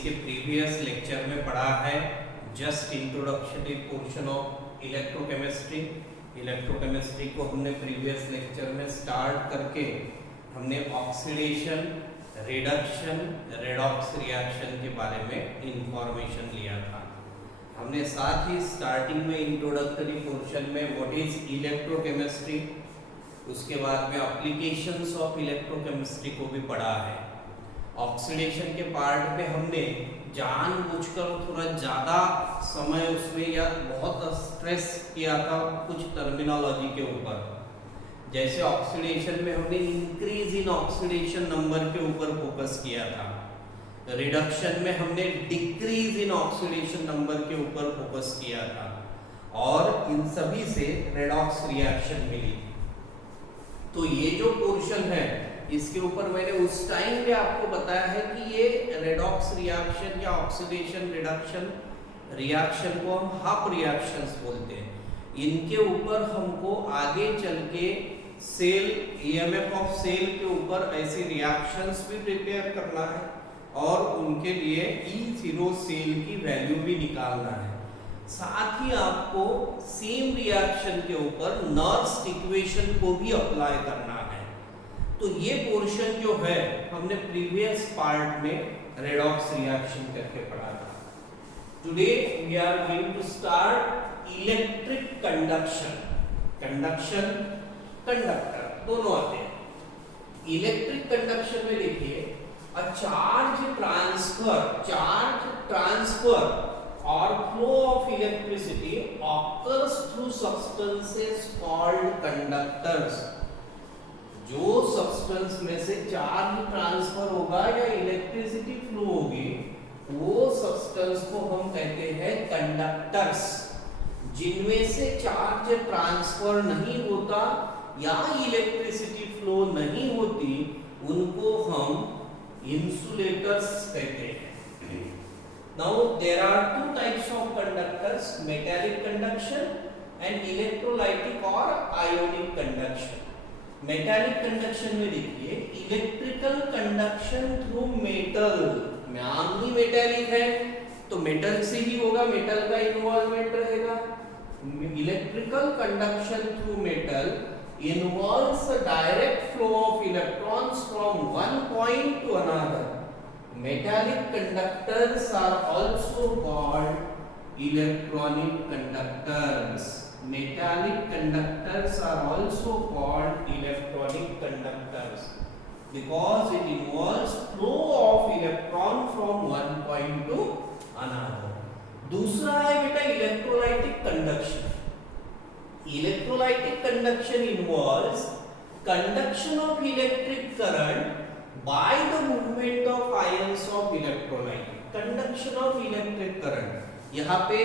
इसके previous lecture में पढ़ा है just introductory portion of electrochemistry. Electrochemistry को हमने प्रीवियस लेक्चर में स्टार्ट करके हमने ऑक्सीडेशन, रिडक्शन, रेडॉक्स रिएक्शन के बारे में इंफॉर्मेशन लिया था। हमने साथ ही स्टार्टिंग में इंट्रोडक्टरी पोर्शन में व्हाट इज इलेक्ट्रोकेमिस्ट्री, उसके बाद में एप्लीकेशंस ऑफ इलेक्ट्रोकेमिस्ट्री को भी पढ़ा है। ऑक्सीडेशन के पार्ट में हमने जानबूझकर थोड़ा ज़्यादा समय उसमें या बहुत स्ट्रेस किया था कुछ टर्मिनोलॉजी के ऊपर। जैसे ऑक्सीडेशन में हमने इंक्रीज इन ऑक्सीडेशन नंबर के ऊपर फोकस किया था, रिडक्शन में हमने डिक्रीज इन ऑक्सीडेशन नंबर के ऊपर फोकस किया था, और इन सभी से रेडॉक्स रिएक्शन मिली थी। तो ये जो पोर्शन है इसके ऊपर मैंने उस टाइम पे आपको बताया है कि ये रेडॉक्स रिएक्शन या ऑक्सीडेशन रिडक्शन रिएक्शन को हम हाफ रिएक्शंस बोलते हैं। इनके ऊपर हमको आगे चल के सेल, ईएमएफ ऑफ सेल के ऊपर ऐसे रिएक्शंस भी प्रिपेयर करना है और उनके लिए E0 सेल की वैल्यू भी निकालना है। साथ ही आपको सेम रिएक्शन के ऊपर नर्व्स इक्वेशन को भी अप्लाई करना है। तो ये पोर्शन जो है हमने प्रीवियस पार्ट में रेडॉक्स रिएक्शन करके पढ़ा था। Today we are going to start electric conduction. Conduction, conductor दोनों आते हैं। इलेक्ट्रिक कंडक्शन में देखिए, अ चार्ज ट्रांसफर और flow of electricity occurs through substances called conductors। जो सब्सटेंस में से चार्ज ट्रांसफर होगा या इलेक्ट्रिसिटी फ्लो होगी, वो सब्सटेंस को हम कहते हैं कंडक्टर्स। जिनमें से चार्ज ट्रांसफर नहीं होता या इलेक्ट्रिसिटी फ्लो नहीं होती, उनको हम इंसुलेटर्स कहते हैं। Now there are two types of conductors, metallic conduction and electrolytic or ionic conduction। Metallic conduction में देखिए, इलेक्ट्रिकल कंडक्शन थ्रू मेटल, नाम ही मेटालिक है तो मेटल से ही होगा, मेटल का इन्वॉल्वमेंट रहेगा। Electrical conduction through metal involves a direct flow of electrons from one point to another. Metallic conductors are also called electronic conductors. Metallic conductors are also called electronic conductors because it involves flow of electron from one point to another। दूसरा है बेटा electrolytic conduction. Electrolytic conduction involves conduction of electric current by the movement of ions of electrolyte। conduction of electric current, यहाँ पे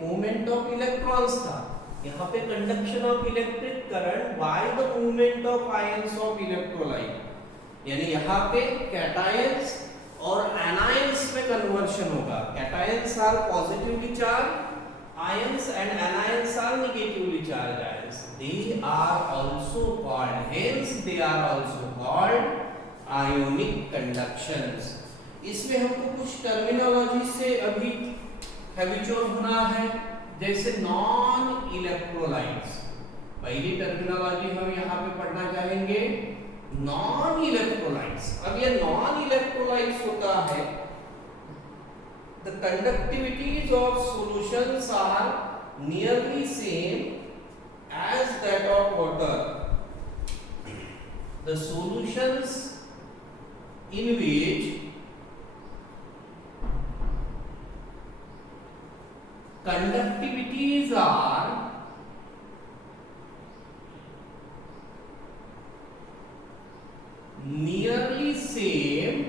movement of electrons था, यहाँ पे conduction of electric current by the movement of ions of electrolyte. यानी यहाँ पे cations और anions में कन्वर्शन होगा। Cations are positively charge ions and anions are negatively charge ions. They are also called, hence they are also called ionic conductions. इसमें हमको कुछ terminology से अभी हैबिचुअल होना है, जैसे नॉन इलेक्ट्रोलाइट्स। पहली टर्मिनोलॉजी हम यहाँ पे पढ़ना चाहेंगे नॉन इलेक्ट्रोलाइट्स। अब ये नॉन इलेक्ट्रोलाइट्स होता है, the conductivities of solutions are nearly same as that of water. The solutions in which conductivities are nearly same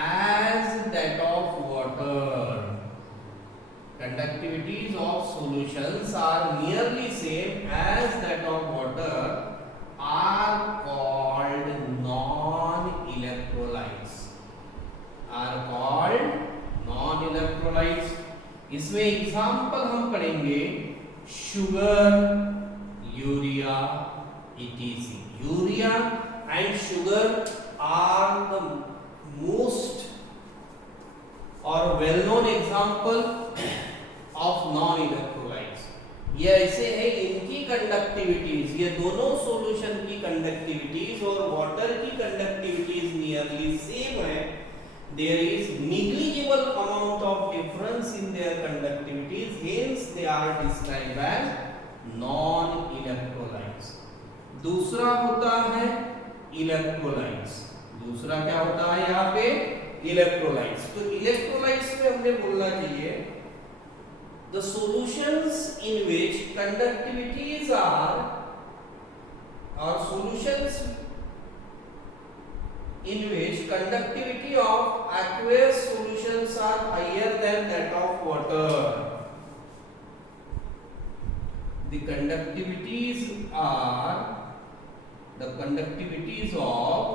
as that of water। conductivities of solutions are nearly same as that of water are called non-electrolytes। are called non electrolytes. इसमें example हम पढ़ेंगे sugar, urea, etc। Urea and sugar are the most और well known example of non electrolytes. ये ऐसे है, इनकी conductivities, ये दोनों सॉल्यूशन की कंडक्टिविटीज और वाटर की कंडक्टिविटीज नियरली सेम है। There is negligible amount of difference in their conductivities, hence they are described as non electrolytes। दूसरा होता है इलेक्ट्रोलाइट्स। दूसरा क्या होता है यहाँ पे? इलेक्ट्रोलाइट्स। तो इलेक्ट्रोलाइट्स में हमने बोलना चाहिए the solutions in which conductivities are, or solutions in which conductivity of aqueous solutions are higher than that of water. The conductivities of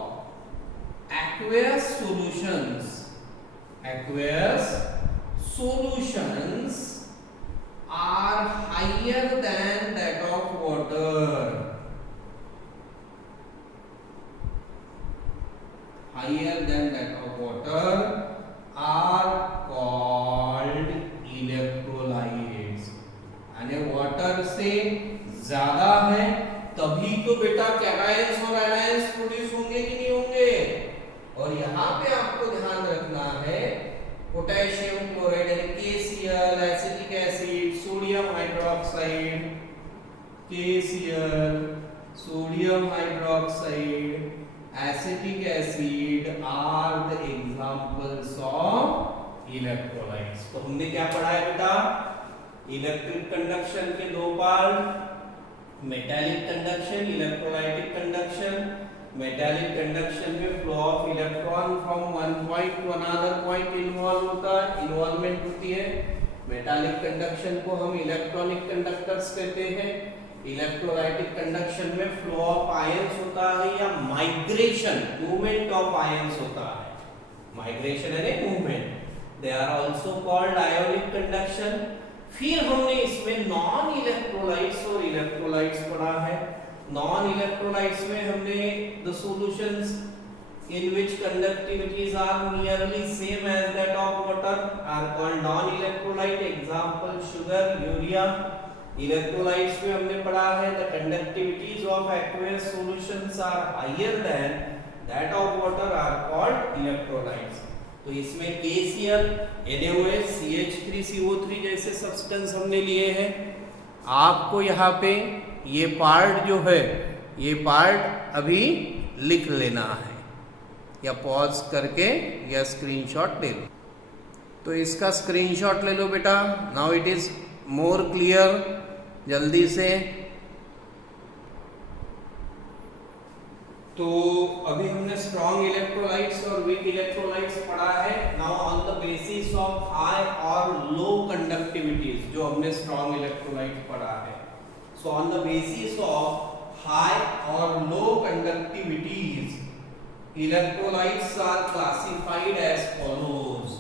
aqueous solutions are higher than that of water. Higher than that of water are called electrolytes। यानी water से ज्यादा है तभी तो बेटा cations और anions produce होंगे कि नहीं होंगे। और यहाँ पे आपको ध्यान रखना है पोटेशियम क्लोराइड यानी KCl, acetic acid, sodium hydroxide, KCl, sodium hydroxide, acetic acid are the examples of electrolytes. तो हमने क्या पढ़ा है बेटा? इलेक्ट्रिक कंडक्शन के दो part, metallic conduction, electrolytic conduction. Metallic conduction में flow of electron from one point to another point involve होता है, इन्वॉल्वमेंट होती है। मेटालिक कंडक्शन को हम इलेक्ट्रॉनिक कंडक्टर्स कहते हैं। इलेक्ट्रोलाइटिक कंडक्शन में फ्लो ऑफ आयंस होता है या माइग्रेशन, मूवमेंट ऑफ आयंस होता है। माइग्रेशन यानी movement, they are also called ionic conduction. फिर हमने इसमें नॉन इलेक्ट्रोलाइट्स और इलेक्ट्रोलाइट्स पढ़ा है। नॉन इलेक्ट्रोलाइट्स में हमने the solutions in which conductivities are nearly same as that of water are called non-electrolyte। example sugar, urea। electrolytes में हमने पढ़ा है the conductivities of aqueous solutions are higher than that of water are called electrolytes। तो इसमें KCl, NaOH, CH3CO3 जैसे substance हमने लिए हैं। आपको यहाँ पे ये पार्ट जो है, ये पार्ट अभी लिख लेना है या पॉज करके या स्क्रीनशॉट ले लो। तो इसका स्क्रीनशॉट ले लो बेटा। Now it is more clear. जल्दी से। तो अभी हमने स्ट्रॉन्ग इलेक्ट्रोलाइट्स और वीक इलेक्ट्रोलाइट्स पढ़ा है। Now on the basis of high और लो कंडक्टिविटीज जो हमने स्ट्रॉन्ग इलेक्ट्रोलाइट पढ़ा है, so on the basis of high और लो conductivities electrolytes are classified as follows।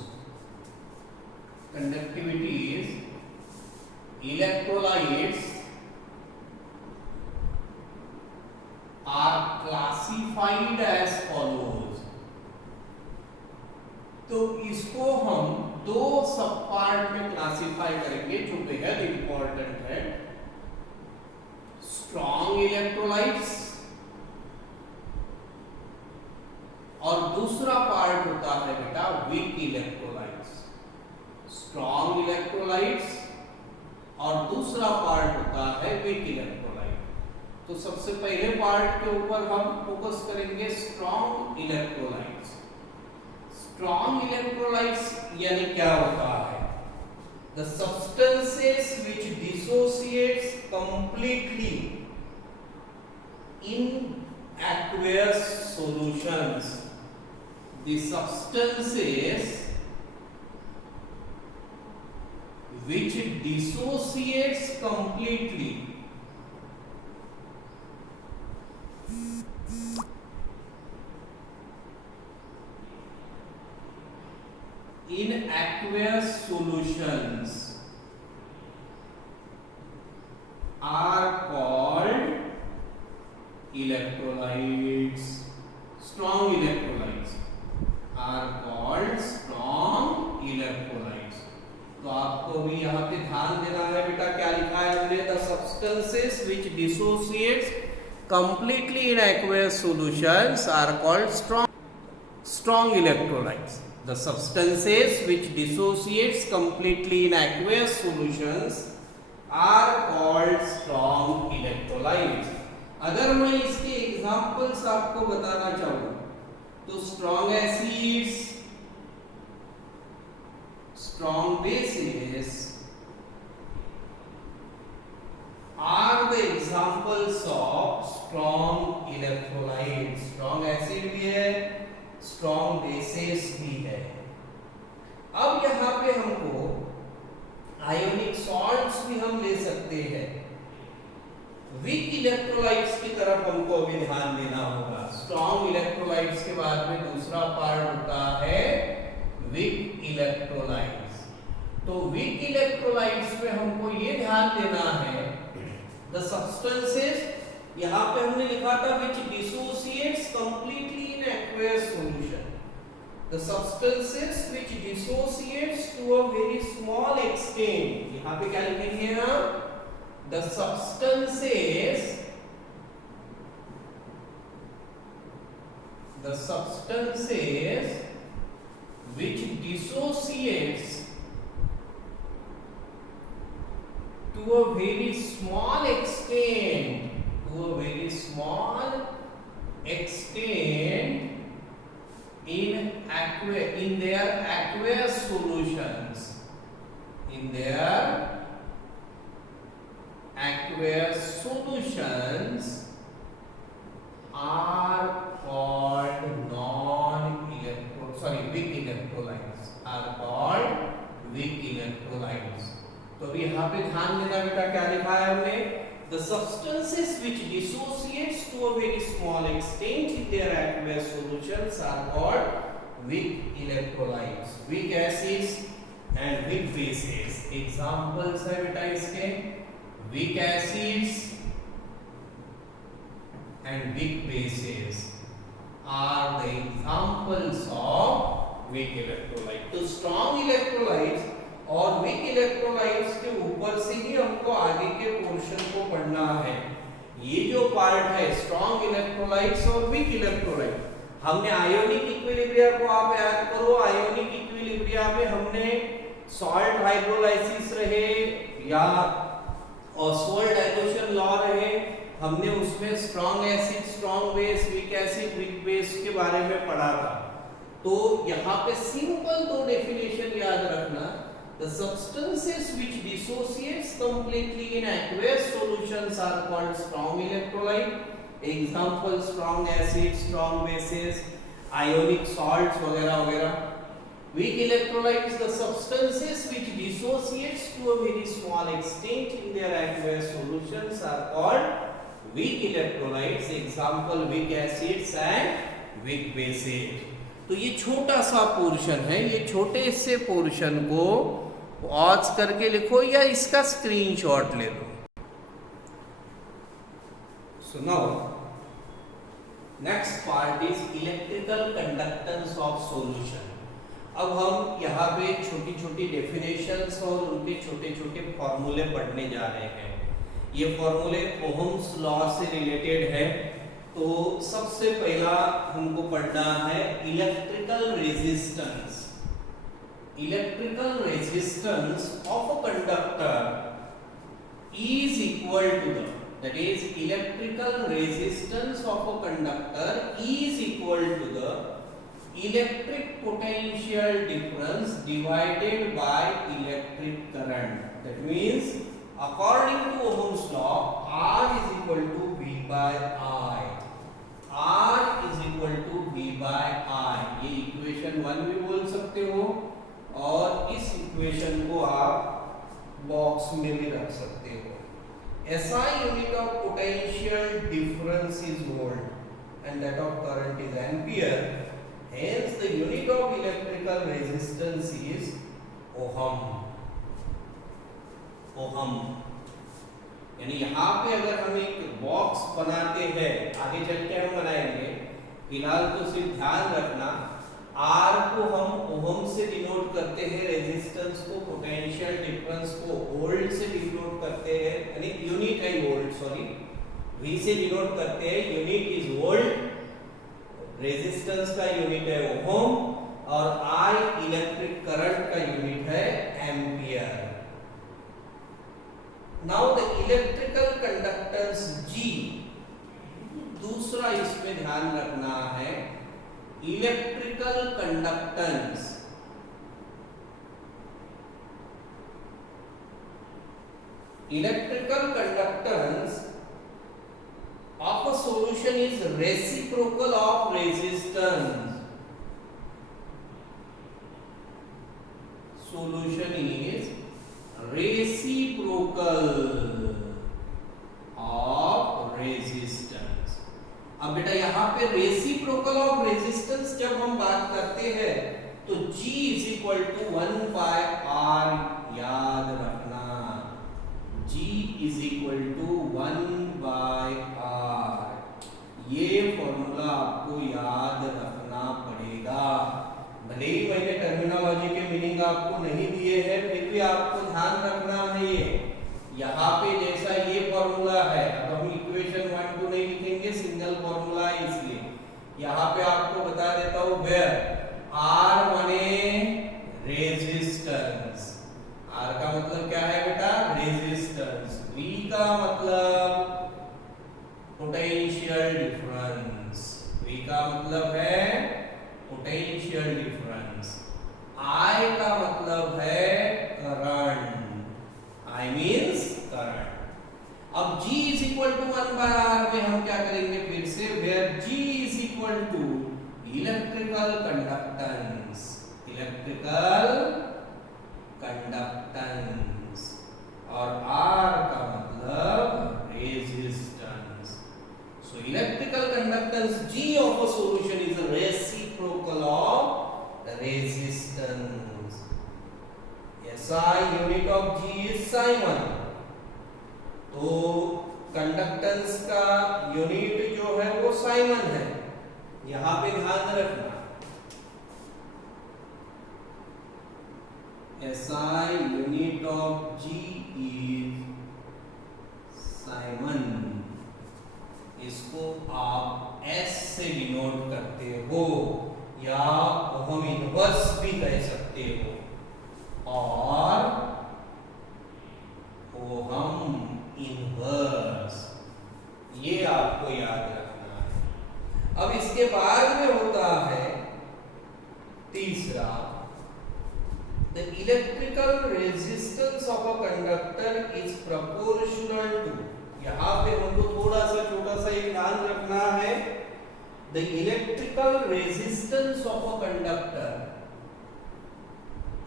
conductivities, electrolytes are classified as follows। तो इसको हम दो सब पार्ट में क्लासिफाई करेंगे जो बेहद इंपॉर्टेंट है। स्ट्रॉन्ग इलेक्ट्रोलाइट्स और दूसरा पार्ट होता है बेटा वीक इलेक्ट्रोलाइट्स। स्ट्रॉन्ग इलेक्ट्रोलाइट्स और दूसरा पार्ट होता है वीक इलेक्ट्रोलाइट। तो सबसे पहले पार्ट के ऊपर हम फोकस करेंगे स्ट्रॉन्ग इलेक्ट्रोलाइट्स। स्ट्रॉन्ग इलेक्ट्रोलाइट्स यानी क्या होता है? The substances which dissociates completely in aqueous solutions। the substances which dissociates completely in aqueous solutions are called electrolytes। strong electrolytes are the substances which dissociates completely in aqueous solutions are called strong electrolytes. The substances which dissociates completely in aqueous solutions are called strong electrolytes. अगर मैं इसके examples आपको बताना चाहूँ तो strong acids, strong bases are the examples of strong electrolytes. Strong acid भी है, strong bases भी है. अब यहाँ पे हमको आयोनिक सॉल्ट्स भी हम ले सकते हैं. वीक इलेक्ट्रोलाइट्स की तरफ हमको अभी ध्यान देना होगा. स्ट्रॉन्ग इलेक्ट्रोलाइट्स के बाद में दूसरा पार्ट होता है वीक इलेक्ट्रोलाइट्स. तो वीक इलेक्ट्रोलाइट्स में हमको ये ध्यान देना है द सब्सटेंसेस, यहाँ पे हमने लिखा था which dissociates completely in aqueous solution. The substances which dissociates to a very small extent. यहाँ पे क्या लिखेंगे हम? The substances which dissociates to a very small extent. To a very small extent in their aqueous solutions. In their aqueous solutions are called weak electrolytes. Are called weak electrolytes. तो अभी यहाँ पे ध्यान देना बेटा, क्या लिखा है हमने? The substances which dissociates to a very small extent in their aqueous solutions are called weak electrolytes. Weak acids and weak bases. Examples है बेटा इसके, weak acids and weak bases are the examples of weak electrolytes. तो strong electrolytes और weak electrolytes के ऊपर से ही हमको आगे के पोर्शन को पढ़ना है. ये जो पार्ट है स्ट्रॉन्ग इलेक्ट्रोलाइट्स और वीक इलेक्ट्रोलाइट, हमने आयोनिक इक्विलिब्रिया को आप याद करो. आयोनिक इक्विलिब्रिया में हमने सॉल्ट हाइड्रोलाइसिस रहे या ऑसवाल्ड डाइल्यूशन लॉ रहे, हमने उसमें strong acid, strong base, weak acid, weak base के बारे में पढ़ा था. तो यहाँ पे सिंपल दो डेफिनेशन याद रखना. The substances which dissociates completely in aqueous solutions are called strong electrolyte. Example strong acids, strong bases, ionic salts वगैरह वगैरह. Weak electrolytes, the substances which dissociates to a very small extent in their aqueous solutions are called weak electrolytes. Example weak acids and weak bases. तो ये छोटा सा portion है, ये छोटे से पोर्शन को पॉज करके लिखो या इसका स्क्रीनशॉट ले लो. So now next part is electrical conductance of solution. अब हम यहाँ पे छोटी छोटी डेफिनेशंस और उनके छोटे छोटे फॉर्मूले पढ़ने जा रहे हैं. ये फॉर्मूले ओहम्स लॉ से रिलेटेड है. तो सबसे पहला हमको पढ़ना है electrical resistance. Electrical resistance of a conductor is equal to the, that is electrical resistance of a conductor is equal to the electric potential difference divided by electric current. That means according to Ohm's law, R is equal to V by I. R is equal to V by I. ये equation 1 भी बोल सकते हो और इस equation को आप box में भी रख सकते हो. SI unit of potential difference is volt and that of current is ampere. Hence the unit of electrical resistance is ohm. Ohm. यानी यहाँ पे अगर हम एक बॉक्स बनाते हैं, आगे चल के हम बनाएंगे, फिलहाल तो सिर्फ ध्यान रखना आर को हम ओम से डिनोट करते हैं, रेजिस्टेंस को, पोटेंशियल डिफरेंस को वोल्ट से डिनोट करते हैं, यानी यूनिट है वोल्ट, सॉरी, वी से डिनोट करते हैं, यूनिट इज वोल्ट, रेजिस्टेंस का यूनिट है ओम, और आई इलेक्ट्रिक करंट का यूनिट है ampere. Now the electrical conductance G, दूसरा इसमें ध्यान रखना है, electrical conductance, electrical conductance of a solution is reciprocal of resistance. Solution is reciprocal of resistance. अब बेटा यहाँ पे reciprocal of resistance जब हम बात करते हैं तो G is equal to 1 by R याद रखना, G is equal to 1 by R, ये फॉर्मूला आपको याद रखना पड़ेगा। भले ही मैंने टर्मिनोलॉजी के मीनिंग आपको नहीं दिए हैं, फिर भी आपको ध्यान रखना है ये। यहाँ पे जैसा ये फॉर्मूला है, अब हम इक्वेशन 1 2 नहीं लिखेंगे, सिंगल फॉर्मूला है, इसलिए यहाँ पे आपको बता देता हूँ, वेयर R माने रेजिस्टेंस, R का मतलब क्या है बेटा, रेजिस्टेंस, V का मतलब पोटेंशियल डिफरेंस, V का मतलब है पोटेंशियल डिफरेंस, I का मतलब है करंट, I मींस करंट। अब G is equal to 1 by R में हम क्या करेंगे, फिर से where G is equal to electrical conductance, electrical conductance, और R का मतलब resistance. So electrical conductance G of a solution is reciprocal of resistance. SI unit of G is siemens, तो कंडक्टेंस का यूनिट जो है वो साइमन है, यहां पे ध्यान रखना। SI unit of G is Simon, इसको आप S से डिनोट करते हो या ओहम इनवर्स भी कह सकते हो, और ओहम इनवर्स, ये आपको याद रखना है। अब इसके बाद में होता है तीसरा, the electrical resistance of a conductor is proportional to, यहाँ पे हमको थोड़ा सा छोटा सा एक ध्यान रखना है, the electrical resistance of a conductor,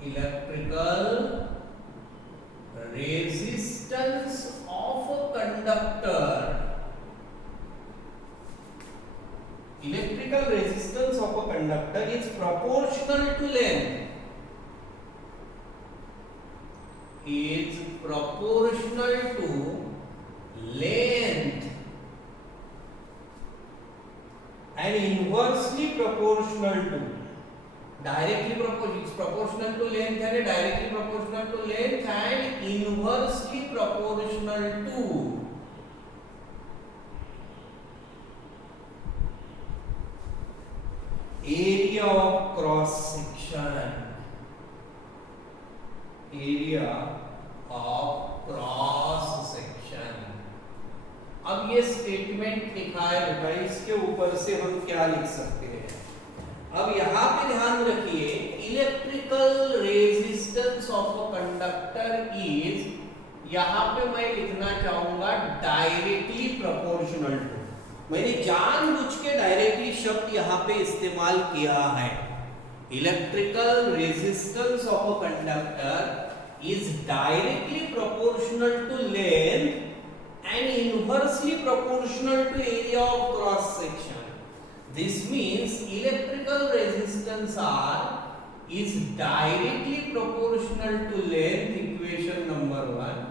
electrical resistance of a conductor, electrical resistance of a conductor is proportional to length, is proportional to length and inversely proportional to, directly proportional, it's proportional to length and directly proportional to length and inversely proportional to area of cross section, area of cross section। अब ये statement लिखा है बेटा, इसके ऊपर से हम क्या लिख सकते हैं, अब यहाँ पे ध्यान रखिए, electrical resistance of a conductor is, यहाँ पे मैं लिखना चाहूंगा डायरेक्टली प्रोपोर्शनल टू, मैंने जानबूझ के डायरेक्टली शब्द यहाँ पे इस्तेमाल किया है। Electrical resistance of a conductor is directly proportional to length and inversely proportional to area of cross section. This means electrical resistance R is directly proportional to length, equation number 1,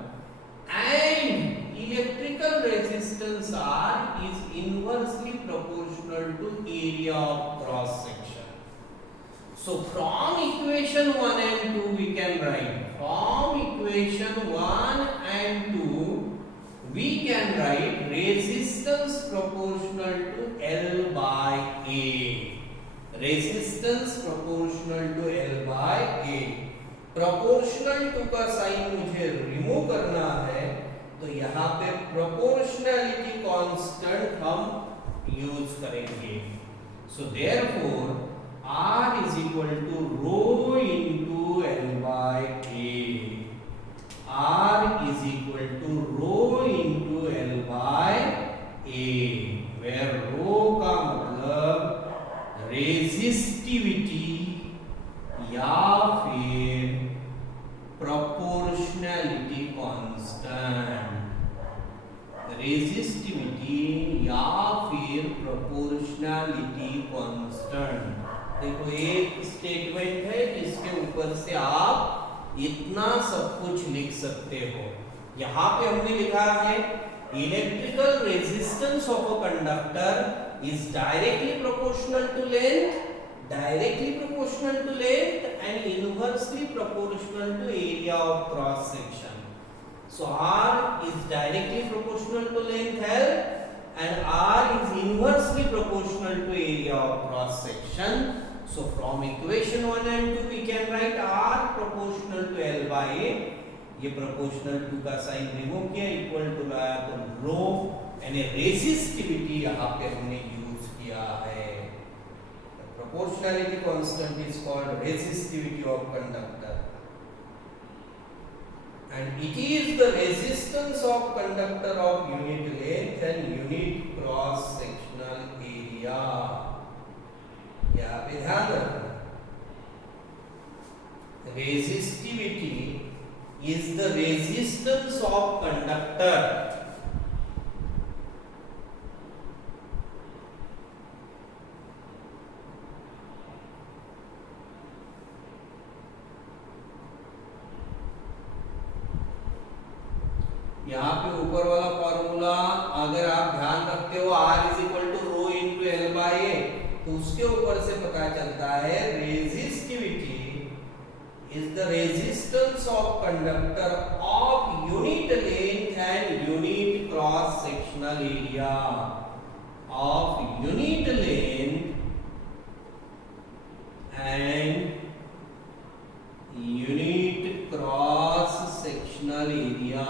and electrical resistance R is inversely proportional to area of cross section. So from equation 1 and 2 we can write, from equation 1 and 2 we can write resistance proportional to L by A. Resistance proportional to L by A. Proportional to का sign मुझे remove करना है, तो यहाँ पे proportionality constant हम use करेंगे. So therefore R is equal to rho into L by A. R is equal to rho into L by A, where rho का मतलब रेजिस्टिविटी या फिर प्रोपोर्शनलिटी कांस्टेंट. रेजिस्टिविटी या फिर प्रोपोर्शनलिटी कांस्टेंट. देखो एक स्टेटमेंट है जिसके ऊपर से आप इतना सब कुछ लिख सकते हो. यहाँ पे हमने लिखा है electrical resistance of a conductor is directly proportional to length, directly proportional to length and inversely proportional to area of cross section. So R is directly proportional to length L and R is inversely proportional to area of cross section. So from equation 1 and 2 we can write R proportional to L by A. ये proportional to का sign remove किया, equal to लाया तो रो यानी resistivity यहाँ पे हमने use किया है. Proportionality constant is called resistivity of conductor, and it is the resistance of conductor of unit length and unit cross sectional area. यहाँ पे ध्यान रखना, resistivity is the resistance of conductor यहाँ पे ऊपर वाला फॉर्मूला अगर आप ध्यान रखते हो R is equal to rho into L by A, तो उसके ऊपर से पता चलता है resistivity is the resistance of conductor of unit length and unit cross sectional area. Of unit length and unit cross sectional area.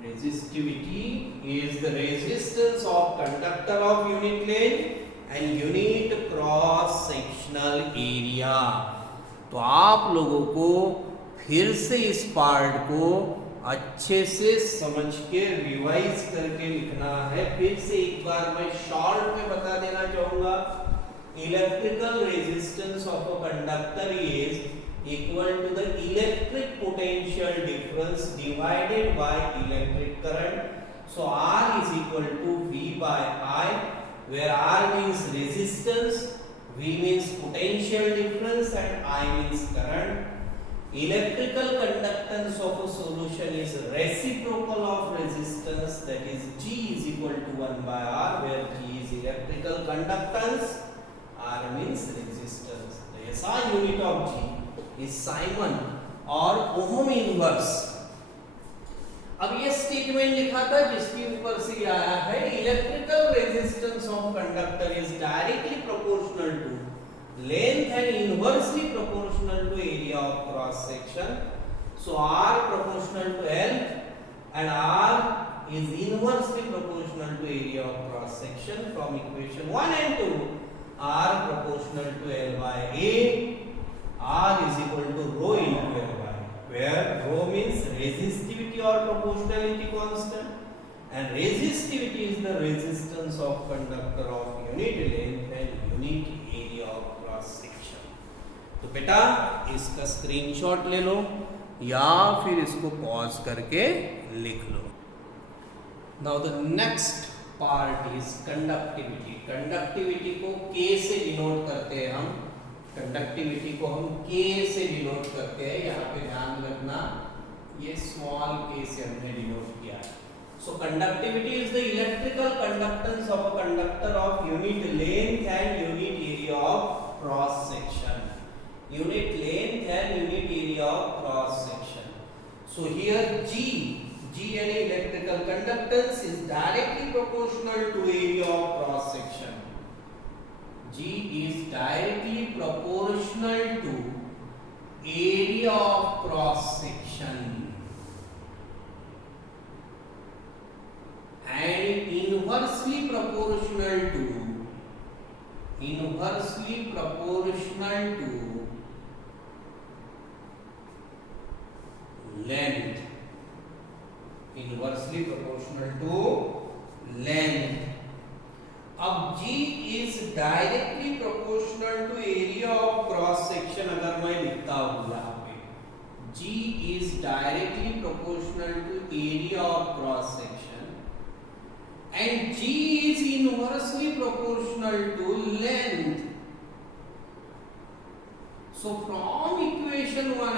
Resistivity is the resistance of conductor of unit length and unit cross sectional area. तो आप लोगों को फिर से इस part को अच्छे से समझ के रिवाइज करके लिखना है. फिर से एक बार मैं शॉर्ट में बता देना चाहूंगा. Electrical resistance of a conductor is equal to the electric potential difference divided by electric current. So R is equal to V by I, where R means resistance, V means potential difference and I means current. Electrical conductance of a solution is reciprocal of resistance, that is G is equal to 1 by R, where G is electrical conductance, R means resistance. The SI unit of G is Simon और ohm inverse. अब ये statement लिखा था जिसके ऊपर से आया है electrical resistance of conductor is directly proportional to length and inversely proportional to area of cross section. So R proportional to L and R is inversely proportional to area of cross section. From equation 1 and 2 R proportional to L by A, R is equal to rho into L by, where rho means resistivity or proportionality constant and resistivity is the resistance of conductor of unit length and unit area of cross section. तो बेटा इसका screenshot ले लो या फिर इसको pause करके लिख लो. Now the next part is conductivity. Conductivity को K से डिनोट करते हैं हम. कंडक्टिविटी को हम K से डिनोट करते हैं. यहाँ पे ध्यान रखना ये स्मॉल k से हमने डिनोट किया है. So conductivity is the electrical conductance of a conductor of unit length and unit area of cross section. Unit length and unit area of cross section. So here G and electrical conductance is directly proportional to area of cross section. G is directly proportional to area of cross section and inversely proportional to length. Inversely proportional to length. अब G is directly proportional to area of cross section. अगर मैं लिखता हूं यहाँ पे G is directly proportional to area of cross section and G is inversely proportional to length. So from equation 1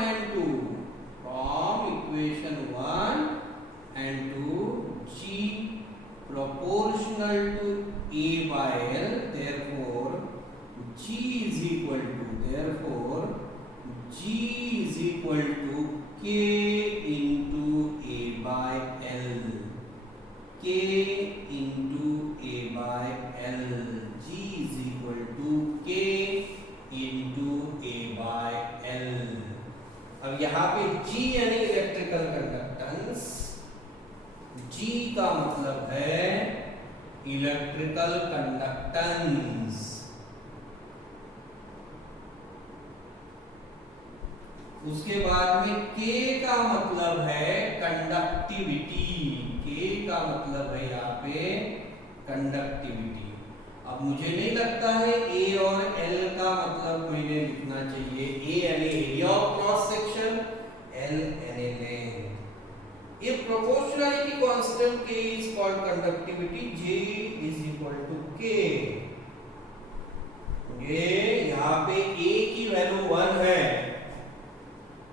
and 2, G proportional to A by L, therefore G is equal to K into A by L. K into A by L. G is equal to K into A by L. अब यहाँ पे G यानी electrical conductance, G का मतलब है electrical conductance. उसके बाद में K का मतलब है कंडक्टिविटी। K का मतलब है यहाँ पे कंडक्टिविटी। अब मुझे नहीं लगता है A और L का मतलब मैंने लिखना चाहिए। A यानी area of cross section, L यानी length. If proportionality constant K is called conductivity, J is equal to K. ये यहाँ पे A की वैल्यू 1 है।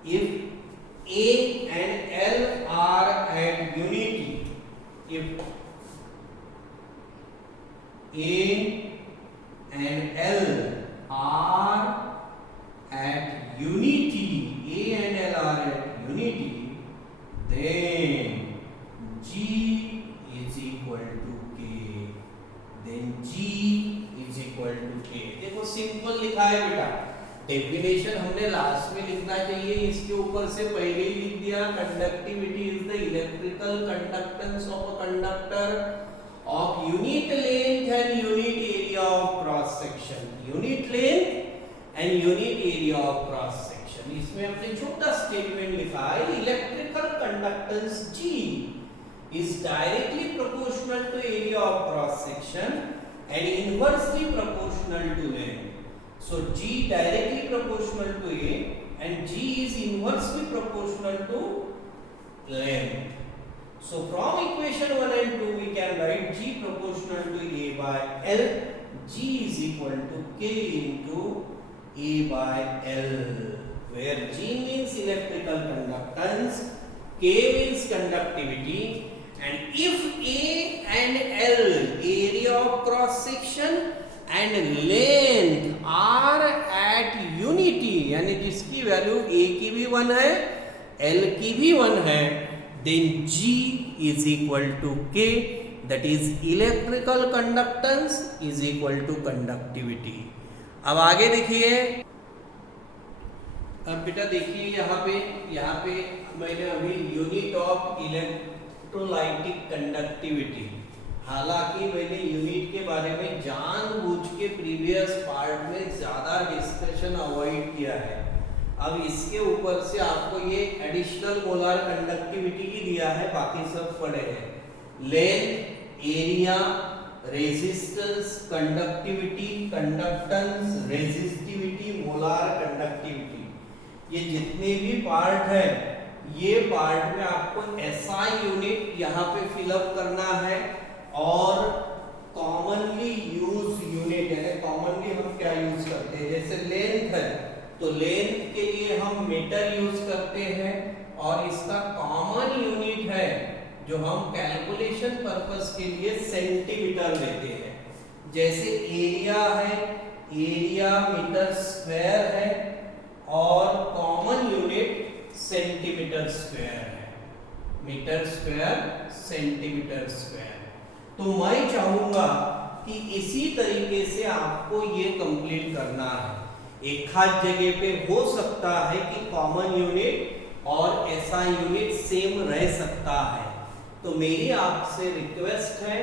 If A and L are at unity, if A and L are at unity, A and L are at unity, then G is equal to K. Then G is equal to K. देखो simple लिखा है बेटा। Definition हमने last में लिखना चाहिए, इसके ऊपर से पहले ही लिख दिया। Conductivity is the electrical conductance of a conductor of unit length and unit area of cross section. Unit length and unit area of cross section. इसमें अपने छोटा स्टेटमेंट लिखा है, electrical conductance G is directly proportional to area of cross section and inversely proportional to length. So G directly proportional to A and G is inversely proportional to length. So from equation 1 and 2 we can write G proportional to A by L. G is equal to K into A by L, where G means electrical conductance, K means conductivity, and if A and L, area of cross section and length are at unity, यानी जिसकी value A की भी 1 है, L की भी 1 है, then G is equal to K, that is electrical conductance is equal to conductivity. अब आगे देखिए, अब बेटा देखिए यहाँ पे मैंने अभी यूनिट ऑफ इलेक्ट्रोलाइटिक कंडक्टिविटी, हालांकि मैंने यूनिट के बारे में जानबूझ के प्रीवियस पार्ट में ज्यादा डिस्कशन अवॉइड किया है। अब इसके ऊपर से आपको ये एडिशनल मोलार कंडक्टिविटी ही दिया है, बाकी सब पड़े हैं। Length, area, resistance, conductivity, conductance, resistivity, molar conductivity, ये जितने भी पार्ट है, ये पार्ट में आपको SI यूनिट यहाँ पे फिलअप करना है और कॉमनली यूज यूनिट, यानी कॉमनली हम क्या यूज करते हैं, जैसे लेंथ है तो लेंथ के लिए हम मीटर यूज करते हैं और इसका कॉमन यूनिट है जो हम कैलकुलेशन पर्पस के लिए सेंटीमीटर लेते हैं। जैसे एरिया है, एरिया मीटर स्क्वायर है और कॉमन यूनिट सेंटीमीटर स्क्वायर है, मीटर स्क्वायर सेंटीमीटर स्क्वायर। तो मैं चाहूंगा कि इसी तरीके से आपको ये कंप्लीट करना है। एक खास जगह पे हो सकता है कि कॉमन यूनिट और एसआई यूनिट सेम रह सकता है, तो मेरी आपसे रिक्वेस्ट है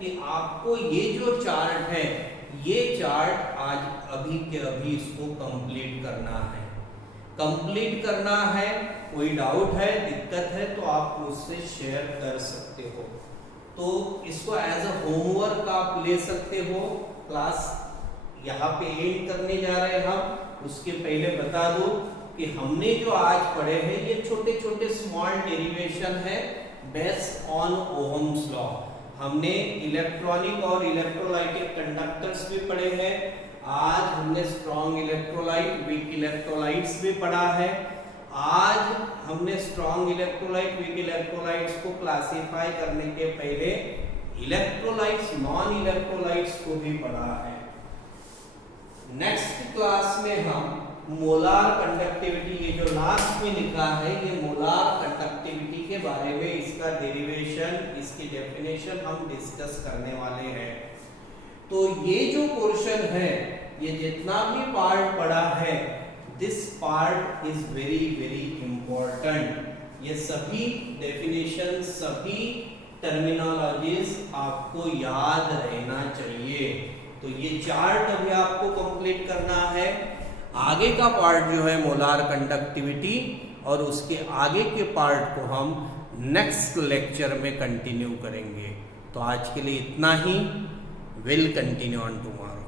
कि आपको ये जो चार्ट है, ये चार्ट आज अभी के अभी इसको कंप्लीट करना है। कंप्लीट करना है, कोई डाउट है, दिक्कत है तो आप मुझसे शेयर कर सकते हो। तो इसको एज अ होमवर्क आप ले सकते हो। क्लास यहाँ पे एंड करने जा रहे हैं हम। उसके पहले बता दो कि हमने जो आज पढ़े हैं ये छोटे छोटे स्मॉल डेरिवेशन है बेस्ड ऑन ओहम्स लॉ। हमने इलेक्ट्रॉनिक और इलेक्ट्रोलाइटिक कंडक्टर्स भी पढ़े हैं। आज हमने स्ट्रॉन्ग इलेक्ट्रोलाइट, वीक इलेक्ट्रोलाइट्स भी पढ़ा है। आज हमने स्ट्रॉन्ग इलेक्ट्रोलाइट, वीक इलेक्ट्रोलाइट्स को क्लासिफाई करने के पहले इलेक्ट्रोलाइट्स, नॉन इलेक्ट्रोलाइट्स को भी पढ़ा है। नेक्स्ट क्लास में हम मोलार कंडक्टिविटी, ये जो लास्ट में लिखा है ये मोलार कंडक्टिविटी के बारे में, इसका डेरिवेशन, इसकी डेफिनेशन हम डिस्कस करने वाले हैं। तो ये जो पोर्शन है, ये जितना भी पार्ट पढ़ा है, this part is very very important. ये सभी डेफिनेशन, सभी टर्मिनोलॉजीज आपको याद रहना चाहिए। तो ये चार्ट अभी आपको कंप्लीट करना है। आगे का पार्ट जो है मोलार कंडक्टिविटी, और उसके आगे के पार्ट को हम नेक्स्ट लेक्चर में कंटिन्यू करेंगे। तो आज के लिए इतना ही। Will continue on tomorrow.